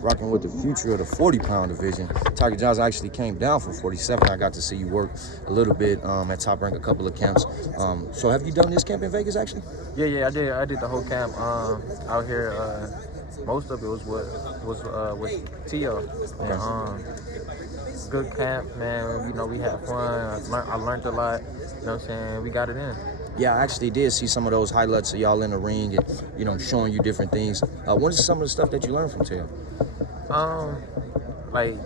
rocking with the future of the 40-pound division. Tiger Johnson actually came down from 47. I got to see you work a little bit at Top Rank, a couple of camps. So have you done this camp in Vegas actually? Yeah, I did the whole camp out here. Most of it was with Teo. And, good camp, man. You know, we had fun. I learned a lot. You know what I'm saying? We got it in. Yeah, I actually did see some of those highlights of y'all in the ring and, you know, showing you different things. What is some of the stuff that you learned from Teo? Like,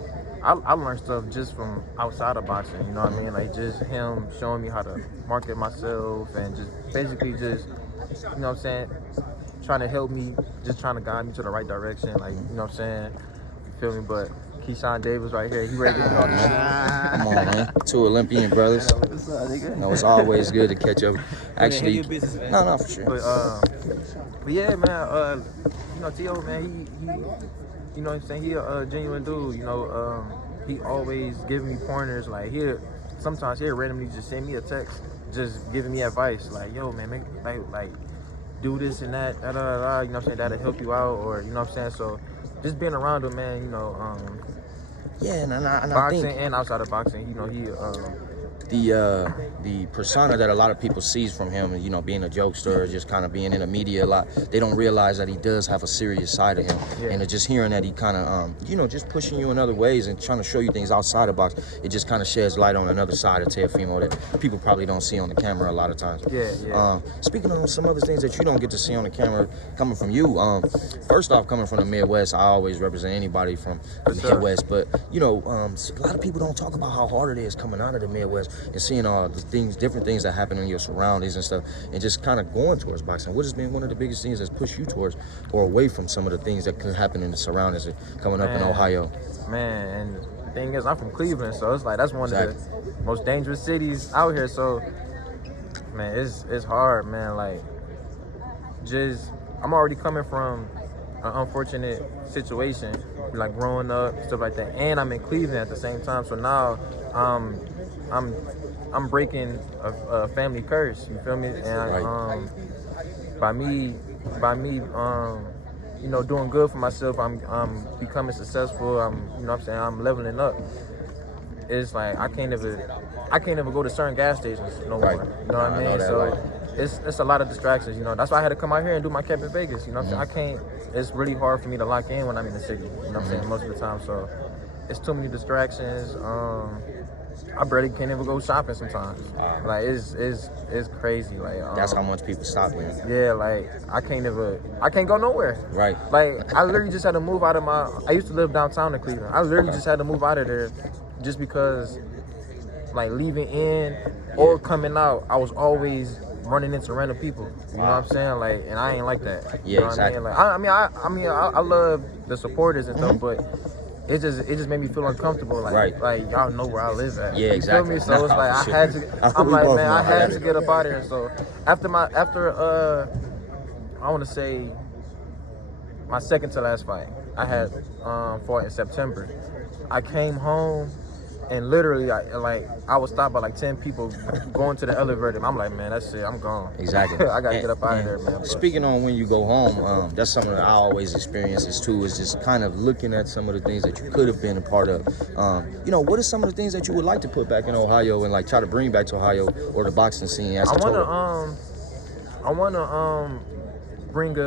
I learned stuff just from outside of boxing, you know what I mean? Like, just him showing me how to market myself and just basically just, you know what I'm saying, trying to help me, just trying to guide me to the right direction, like, you know what I'm saying? You feel me? But Keyshawn Davis right here, he ready to go. Come on, man. Two Olympian brothers. No, it's always good to catch up. Actually, no, for sure. But yeah, man, you know, Teo, man, he you know what I'm saying, he a genuine dude, you know, he always giving me pointers, like, sometimes he'll randomly just send me a text, just giving me advice, like, yo, man, make, like, do this and that, you know what I'm saying, that'll help you out, or, you know what I'm saying, so, just being around him, man, you know, yeah, and I boxing think and outside of boxing, you know, he the persona that a lot of people sees from him, you know, being a jokester, just kind of being in the media a lot, they don't realize that he does have a serious side of him. Yeah. And just hearing that he kind of, you know, just pushing you in other ways and trying to show you things outside of boxing, it just kind of sheds light on another side of Teofimo that people probably don't see on the camera a lot of times. Yeah. Speaking of some other things that you don't get to see on the camera coming from you, first off, coming from the Midwest, I always represent anybody from the Midwest, but, you know, a lot of people don't talk about how hard it is coming out of the Midwest and seeing all the things, different things that happen in your surroundings and stuff, and just kind of going towards boxing. What has been one of the biggest things that's pushed you towards or away from some of the things that could happen in the surroundings coming up in Ohio? Man, and the thing is, I'm from Cleveland, so it's like that's one of the most dangerous cities out here. So, man, it's hard, man. Like, I'm already coming from an unfortunate situation, like growing up, stuff like that, and I'm in Cleveland at the same time. So now, I'm breaking a family curse. You feel me? And by me, you know, doing good for myself, I'm becoming successful. You know what I'm saying, I'm leveling up. It's like I can't ever go to certain gas stations no more. You know what I mean? So it's a lot of distractions. You know, that's why I had to come out here and do my camp in Vegas. You know what I'm saying? It's really hard for me to lock in when I'm in the city. You know what I'm saying? Most of the time, so it's too many distractions. I barely can't even go shopping sometimes. Like it's crazy. Like that's how much people stop me. Yeah, like I can't go nowhere. Right. Like I literally just had to move out of I used to live downtown in Cleveland. I literally just had to move out of there just because, like, leaving in or coming out, I was always running into random people. You know what I'm saying? Like, and I ain't like that. Yeah, you know exactly. What I mean? Like, I love the supporters and stuff, but it just made me feel uncomfortable. Like, like y'all know where I live at. Yeah, exactly. You feel me? So it's like I had to. I'm like, man, I had to get up out of here. So after I want to say my second to last fight, I had fought in September. I came home. And literally, I was stopped by like 10 people going to the elevator. I'm like, man, that's it. I'm gone. Exactly. I gotta get up out of there, man. Speaking on when you go home, that's something that I always experience too. Is just kind of looking at some of the things that you could have been a part of. You know, what are some of the things that you would like to put back in Ohio and like try to bring back to Ohio or the boxing scene as a total? I wanna bring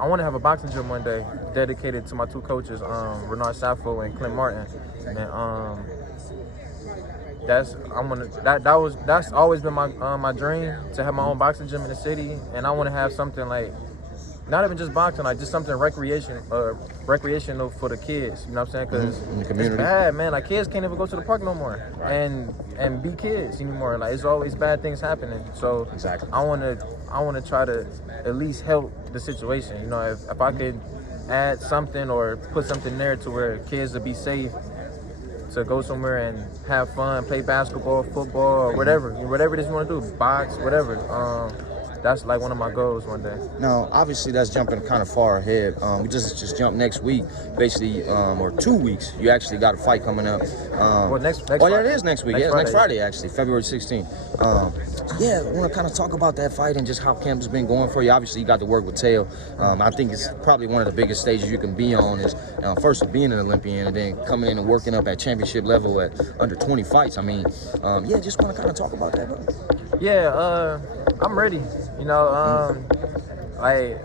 I want to have a boxing gym one day dedicated to my two coaches, Renard Sappho and Clint Martin. And that's always been my dream, to have my own boxing gym in the city. And I want to have something like, not even just boxing, like just something recreational for the kids. You know what I'm saying? Because it's bad, man. Like, kids can't even go to the park no more and be kids anymore. Like, it's always bad things happening. So I want to try to at least help the situation. You know, if I could add something or put something there to where kids would be safe to go somewhere and have fun, play basketball, football, or whatever it is you want to do, box, whatever. that's like one of my goals one day. Now, obviously, that's jumping kind of far ahead. We just jumped next week, basically, or 2 weeks. You actually got a fight coming up. Well, next yeah, Friday. it is next week. It's next Friday, actually, February 16th. Yeah, I want to kind of talk about that fight and just how camp has been going for you. Obviously, you got to work with Teo. I think it's probably one of the biggest stages you can be on is first of being an Olympian and then coming in and working up at championship level at under 20 fights. I mean, yeah, just want to kind of talk about that, bro. Yeah, I'm ready. You know, like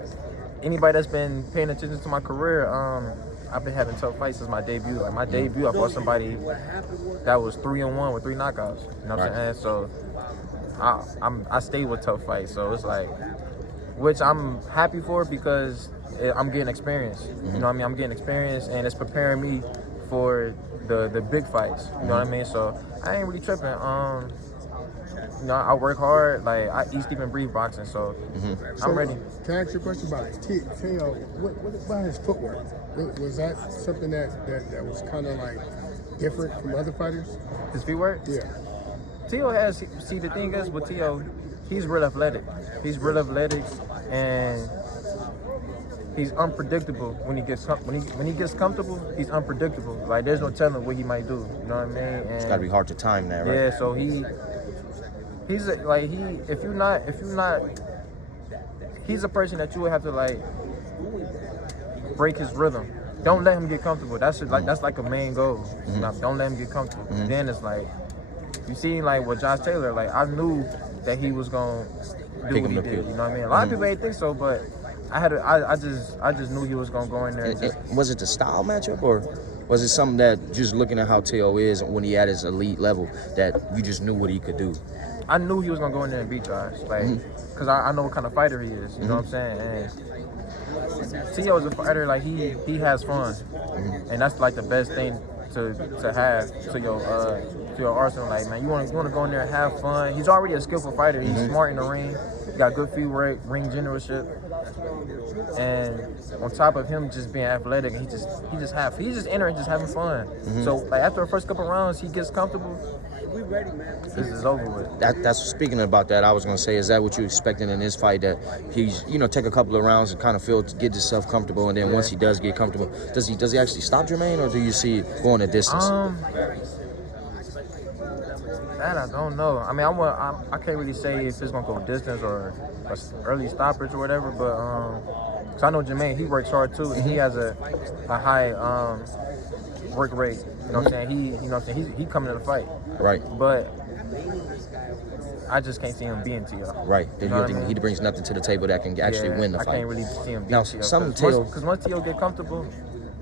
anybody that's been paying attention to my career, I've been having tough fights since my debut. Like my debut, I fought somebody that was 3-1 with 3 knockouts. You know what I'm saying? So I stay with tough fights. So it's like, which I'm happy for because I'm getting experience. You know what I mean? I'm getting experience and it's preparing me for the big fights. You know what I mean? So I ain't really tripping. You know, I work hard. Like I eat, sleep, and breathe boxing. So I'm ready. Can I ask you a question about Teo? What about his footwork? Was that something that was kind of like different from other fighters? His feet work? Yeah. Teo has. See, the thing is with Teo, he's real athletic. He's real athletic, and he's unpredictable when he gets when he gets comfortable. He's unpredictable. Like there's no telling what he might do. You know what I mean? And It's got to be hard to time that, right? yeah. So he's if you're not, he's a person that you would have to like break his rhythm. Don't let him get comfortable. That's like a main goal. You know, don't let him get comfortable. Then it's like you see like with Josh Taylor. Like I knew that he was gonna do what he did. You know what I mean? A lot of people ain't think so, but I just knew he was gonna go in there. Was it the style matchup or was it something that just looking at how Teo is when he at his elite level that you just knew what he could do? I knew he was gonna go in there and beat Josh, like, cause I know what kind of fighter he is. You know what I'm saying? And Teo is a fighter like he has fun, and that's like the best thing to have to your arsenal. Like man, you want to go in there and have fun. He's already a skillful fighter. He's smart in the ring. He got good feet work, ring generalship, and on top of him just being athletic, he's just entering, just having fun. So like after the first couple rounds, he gets comfortable. This is over with. That's speaking about that. I was gonna say, is that what you expecting in this fight? That he's take a couple of rounds and kind of get himself comfortable, and then once he does get comfortable, does he actually stop Jermaine, or do you see it going a distance? That I don't know. I mean, I can't really say if it's gonna go distance or early stoppage or whatever, but cause I know Jermaine, he works hard too, and he has a high work rate. You know what I'm saying? He coming to the fight. Right. But I just can't see him being Teo. Right. You think he brings nothing to the table that can actually win the fight? I can't really see him being now, Teo. Because once Teo get comfortable,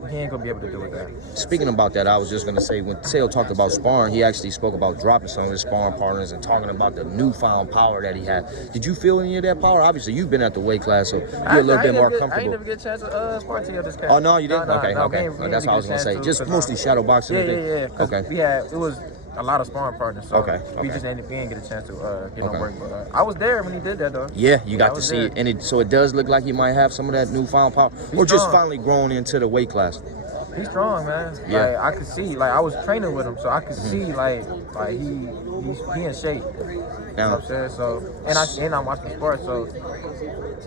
he ain't gonna be able to do it that. Speaking about that, I was just gonna say when Teo talked about sparring, he actually spoke about dropping some of his sparring partners and talking about the newfound power that he had. Did you feel any of that power? Obviously, you've been at the weight class, so you're a little bit more comfortable. I ain't never get a chance to spar Teo this camp. Oh no, you didn't? Okay. That's what I was gonna say. Just mostly shadow boxing. Yeah. Okay. It was a lot of sparring partners, so we didn't get a chance to get no work. But I was there when he did that, though. Yeah, you got to see it, and so it does look like he might have some of that newfound power, or just finally grown into the weight class. He's strong, man. Yeah. Like I could see, like I was training with him, so I could see, like he in shape. You know what I'm saying? So I'm watching the sport, so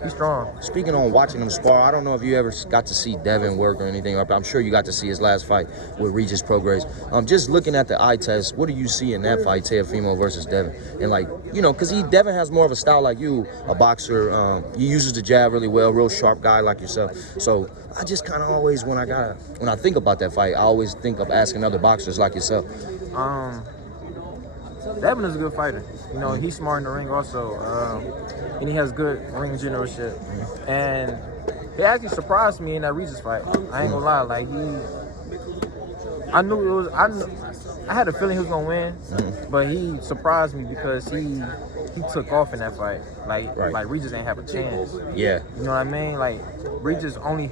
he's strong. Speaking on watching him spar, I don't know if you ever got to see Devin work or anything. I'm sure you got to see his last fight with Regis Prograis. Just looking at the eye test, what do you see in that fight, Teofimo versus Devin? And like, because Devin has more of a style like you, a boxer. He uses the jab really well, real sharp guy like yourself. So I just kind of always, when I think about that fight, I always think of asking other boxers like yourself. Devin is a good fighter. He's smart in the ring also, and he has good ring generalship. And he actually surprised me in that Regis fight. I ain't gonna lie, like I had a feeling he was gonna win, but he surprised me because he took off in that fight. Like Regis ain't have a chance. Yeah. You know what I mean? Like Regis the only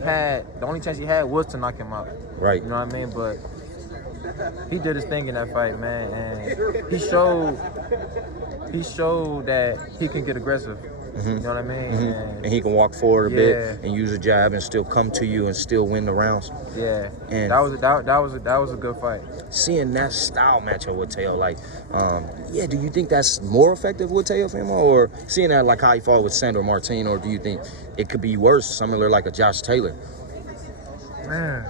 chance he had was to knock him out. Right. You know what I mean? But he did his thing in that fight, man, and he showed that he can get aggressive. You know what I mean? And he can walk forward a bit and use a jab and still come to you and still win the rounds. Yeah, and that was a good fight. Seeing that style matchup with Teo, like, do you think that's more effective with Teofimo, or seeing that like how he fought with Sandor Martin, or do you think it could be worse, similar like a Josh Taylor? Man,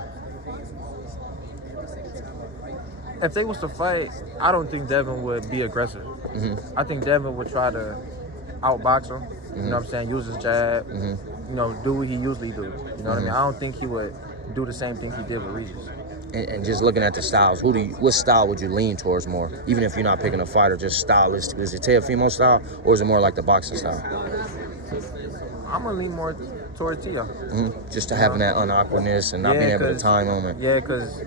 if they was to fight, I don't think Devin would be aggressive. I think Devin would try to outbox him. You know what I'm saying? Use his jab. You know, do what he usually do. You know what I mean? I don't think he would do the same thing he did with Reeves. And just looking at the styles, what style would you lean towards more? Even if you're not picking a fighter, just stylistic. Is it Teofimo style, or is it more like the boxing style? I'm gonna lean more towards Teo. Just to having that unawkwardness and not being able to time on it. Yeah, because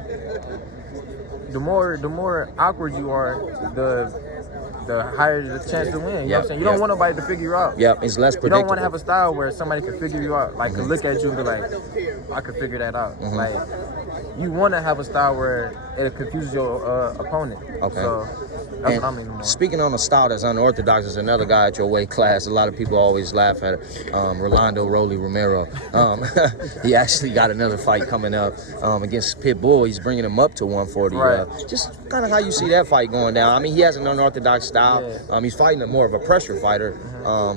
the more awkward you are, the higher the chance to win. You know what I'm saying? You don't want nobody to figure you out. Yep, it's less predictable. You don't want to have a style where somebody can figure you out. Like, can look at you and be like, I can figure that out. Like, you want to have a style where it confuses your opponent. Okay. So that's what I'm leaning more. Speaking on a style that's unorthodox, is another guy at your weight class. A lot of people always laugh at it. Rolando Rolly Romero. He actually got another fight coming up against Pitbull. He's bringing him up to 140. Right. Just kind of how you see that fight going down. I mean, he has an unorthodox style. He's fighting more of a pressure fighter.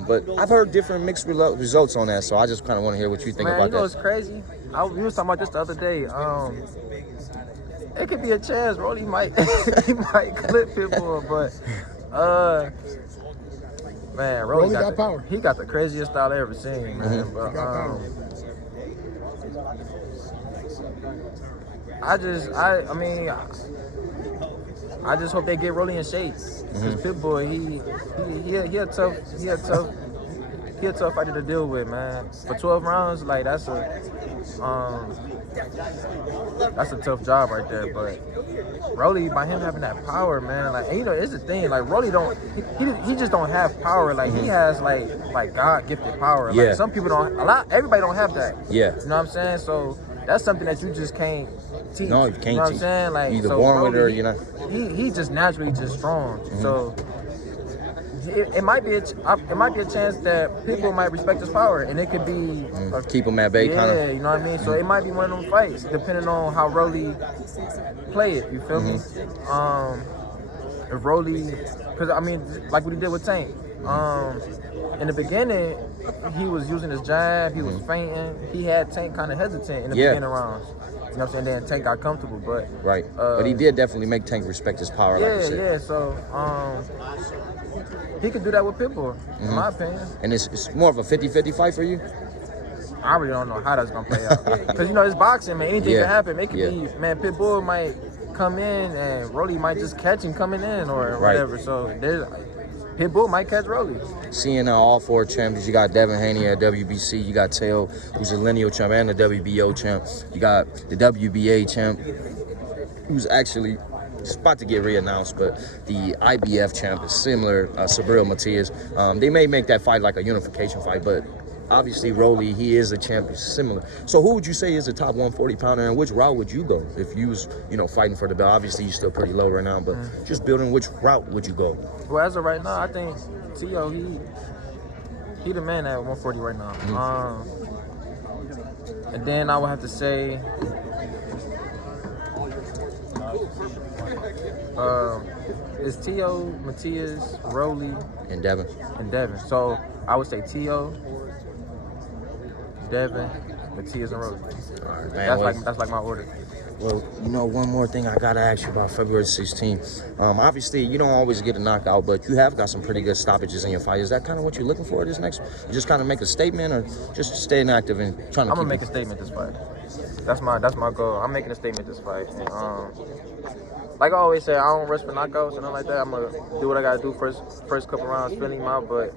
But I've heard different mixed results on that, so I just kind of want to hear what you think about that. You know what's crazy? We was talking about this the other day. It could be a chance Rolly might he might clip Pitbull, but man, Rolly got power. He got the craziest style I ever seen, man. But I just hope they get Rolly in shape. Cause Pitbull, he a tough fighter to deal with, man. For 12 rounds, like that's a tough job right there. But Rolly, by him having that power, man, like, and you know, it's the thing, like Rolly he just don't have power. Like he has like God gifted power. Like some people everybody don't have that. Yeah. You know what I'm saying? So that's something that you just can't teach. No, you can't teach. You know what I'm saying? Like, either born with it or you know. He just naturally just strong. So it might be a chance that people might respect his power, and it could be keep him at bay, kind of. Yeah, you know what I mean. So it might be one of them fights, depending on how Rolly play it. You feel me? If Rolly, because I mean, like what he did with Tank. In the beginning, he was using his jab. He was feinting. He had Tank kind of hesitant in the beginning rounds. You know what I'm saying? Then Tank got comfortable, but but he did definitely make Tank respect his power. Yeah, like you said. Yeah. So he could do that with Pitbull, in my opinion. And it's more of a 50-50 fight for you? I really don't know how that's gonna play out. Because you know it's boxing, man. Anything can happen. It could be, man. Pitbull might come in and Rolly might just catch him coming in or whatever. So Pitbull might catch Rolly. Seeing all four champions, you got Devin Haney at WBC, you got Teo, who's a lineal champ, and the WBO champ. You got the WBA champ, who's actually just about to get reannounced, but the IBF champ is similar, Sabril Matias. They may make that fight like a unification fight, but obviously Rolly, he is a champ, he's similar. So who would you say is the top 140 pounder, and which route would you go if you was, fighting for the belt? Obviously you're still pretty low right now, but just building, which route would you go? Well, as of right now, I think Teo, he the man at 140 right now. And then I would have to say it's Teo, Matias, Rolly, and Devin. So I would say Teo, Devin, Matias, and Rolly. All right, man. That's like my order. Well, one more thing I gotta ask you about February 16th. Obviously, you don't always get a knockout, but you have got some pretty good stoppages in your fight. Is that kind of what you're looking for this next? You just kind of make a statement, or just staying active and trying to? I'm gonna make a statement this fight. That's my goal. I'm making a statement this fight. Like I always say, I don't rush for knockouts and nothing like that. I'm gonna do what I gotta do first couple rounds, feeling him out, but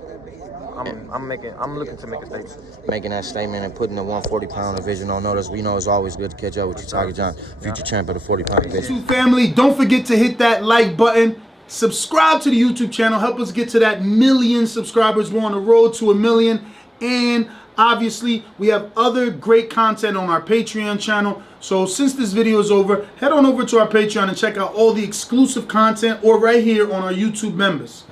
I'm looking to make a statement. Making that statement and putting the 140-pound division on notice. We know it's always good to catch up with you, Tiger John, future champ of the 40-pound division. YouTube family, don't forget to hit that like button. Subscribe to the YouTube channel. Help us get to that 1 million subscribers. We're on the road to 1 million. And obviously, we have other great content on our Patreon channel. So since this video is over, head on over to our Patreon and check out all the exclusive content, or right here on our YouTube members.